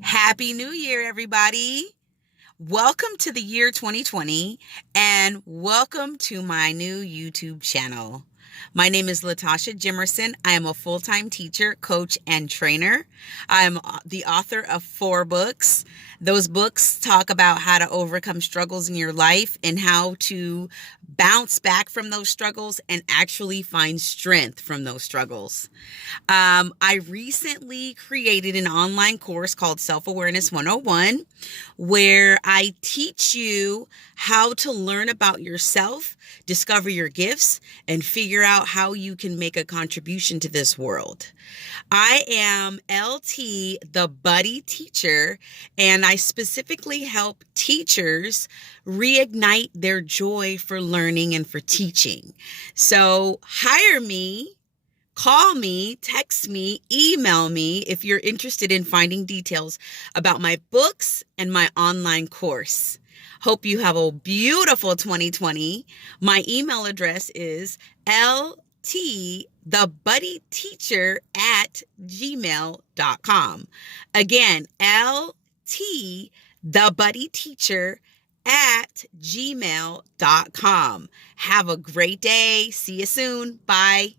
Happy New Year, everybody. Welcome to the year 2020 and welcome to my new YouTube channel. My name is Latasha Jimerson. I am a full-time teacher, coach, and trainer. I'm the author of 4 books. Those books talk about how to overcome struggles in your life and how to bounce back from those struggles and actually find strength from those struggles. I recently created an online course called Self-Awareness 101, where I teach you how to learn about yourself, discover your gifts, and figure out how you can make a contribution to this world. I am LT, the Buddy Teacher, and I specifically help teachers reignite their joy for learning and for teaching. So hire me. Call me, text me, email me if you're interested in finding details about my books and my online course. Hope you have a beautiful 2020. My email address is LTTheBuddyTeacher@gmail.com. Again, LTTheBuddyTeacher@gmail.com. Have a great day. See you soon. Bye.